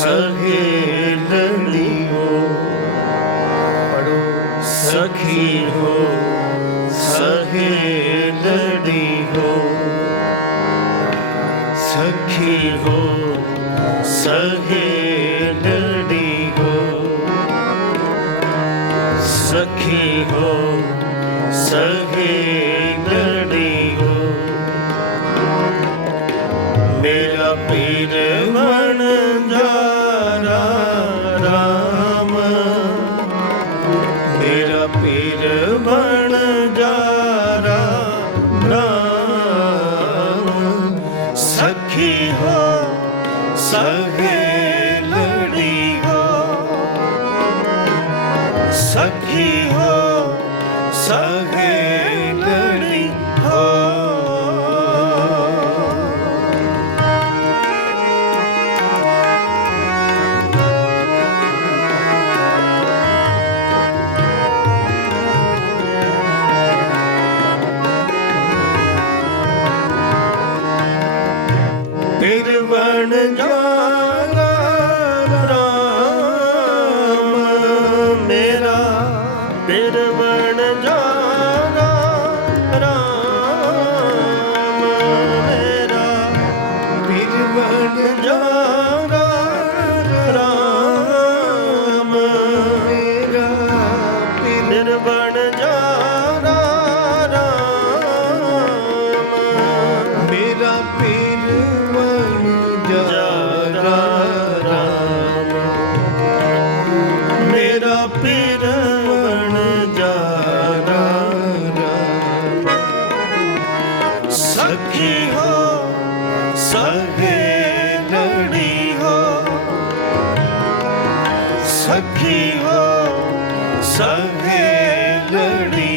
ਸਹੇਲੜੀਓ ਪੜੋ ਸਖੀ ਹੋ। सखी हो सहेली சகேலடி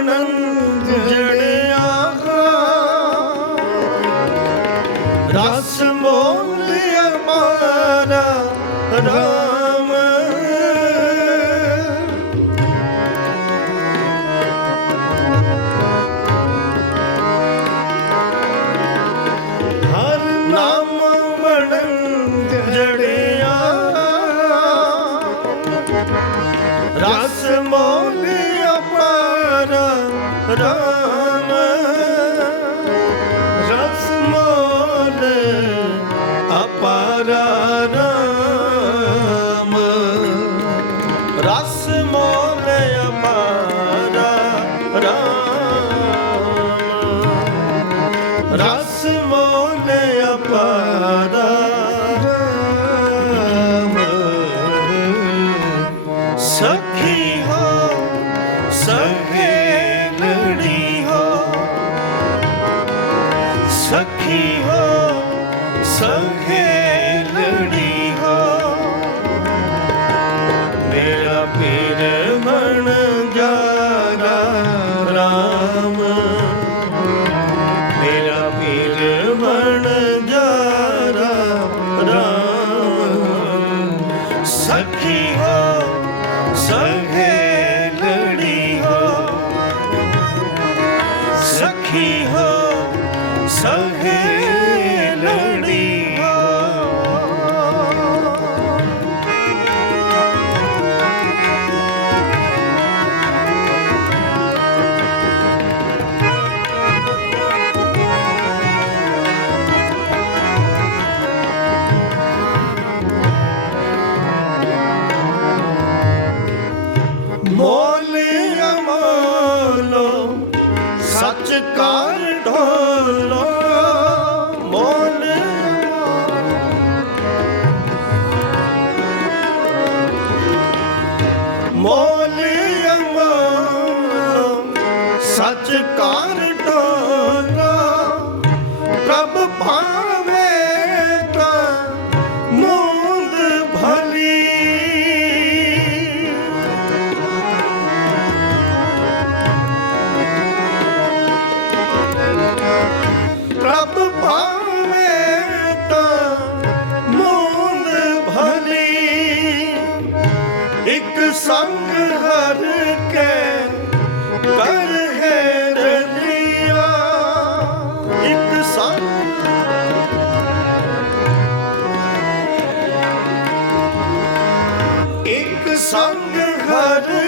ஆனந்த ਮੋਲੇ ਸੱਚ ਕਰ ਢੋਲੋ। ਇੱਕ ਸੰਗ ਘਰ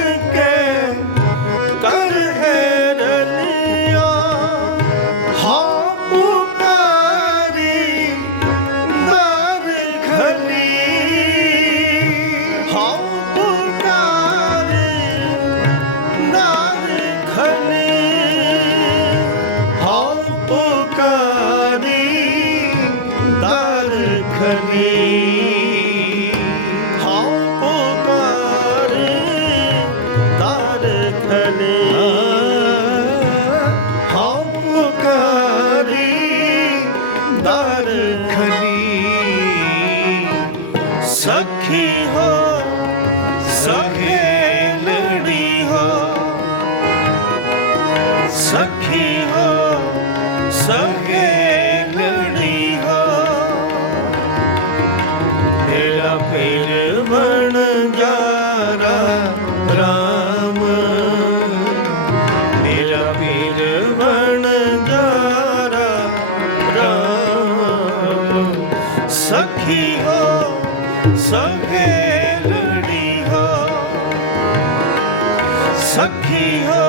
सखी हो सखेलड़ी हो सखी हो सखेलड़ी हो तेरा पेड़ बन जा राम तेरा पेड़ बन जा राम सखी हो ਸਹੇਲਣੀ ਹੋ ਸਖੀ ਹੋ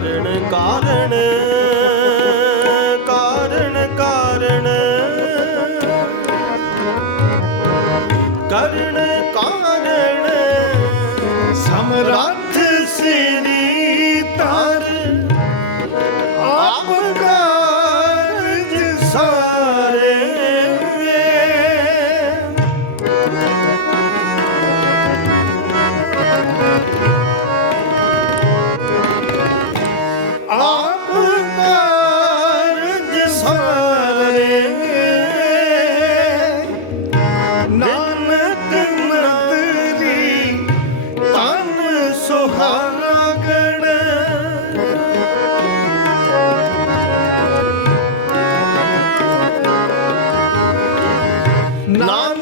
ਕਾਰਣ ਕਾਰਣ ਕਾਰਣ ਕਾਰਣ ਕਰਨ ਕਾਰਣ ਸਮਰਾਟ நான்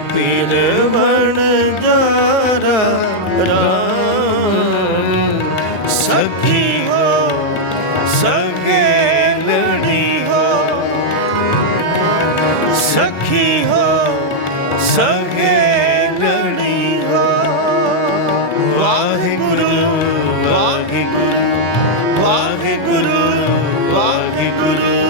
ਮੇਰਾ ਪੀਰ ਬਣ ਜਾਰਾ ਰਾਮ ਸਖੀ ਹੋ ਸਗੇ ਲੜੀ ਹੋ ਸਖੀ ਹੋ ਸਗੇ ਲੜੀ ਹੋ ਵਾਹਿਗੁਰੂ ਵਾਹਿਗੁਰੂ ਵਾਹਿਗੁਰੂ ਵਾਹਿਗੁਰੂ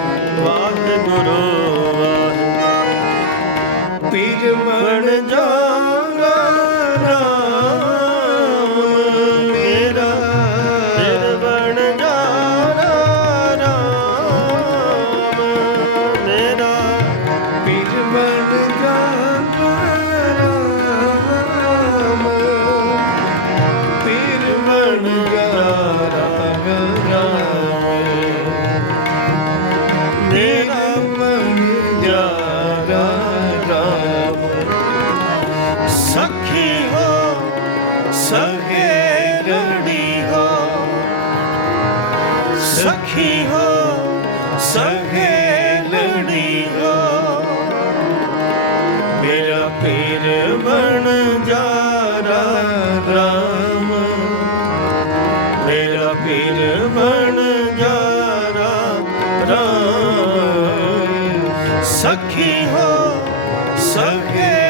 ਸਗੇ ਲੜੀ ਹੋ, ਸਖੀ ਹੋ ਸਗੇ ਲੜੀ ਹੋ। ਮੇਰਾ ਪੀਰ ਬਣ ਜਾਰਾ ਰਾਮ ਮੇਰਾ ਪੀਰ ਬਣ ਜਾਰਾ ਰਾਮ ਸਖੀ ਹੋ ਸਗੇ